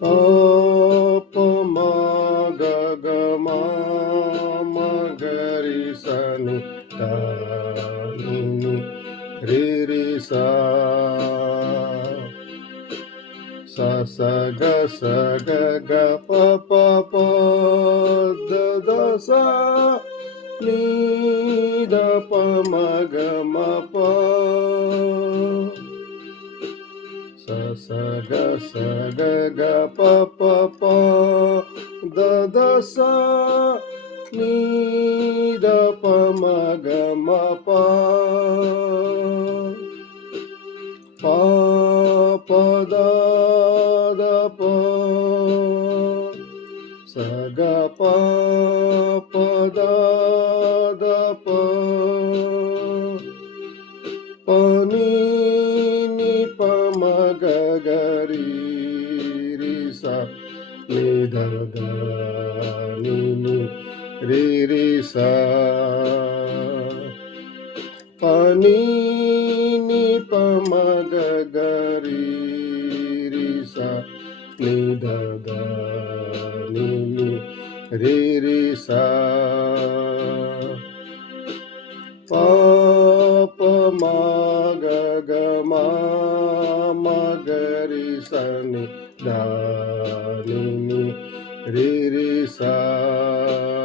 pa pa ma ga ga ma ga ri sa ni da ni re re sa sa sa ga ga pa da da sa ni da pa ma ga ma pa sa ga pa da da sa ni da pa ma ga ma pa pa da pa sa ga pa da pa pa ni pa ma ga ga ri sa ni da ni re sa pa ni pa ma ga ga ri sa ni da ni re sa pa pa ma ga ma ga ri sa ni da ni re sa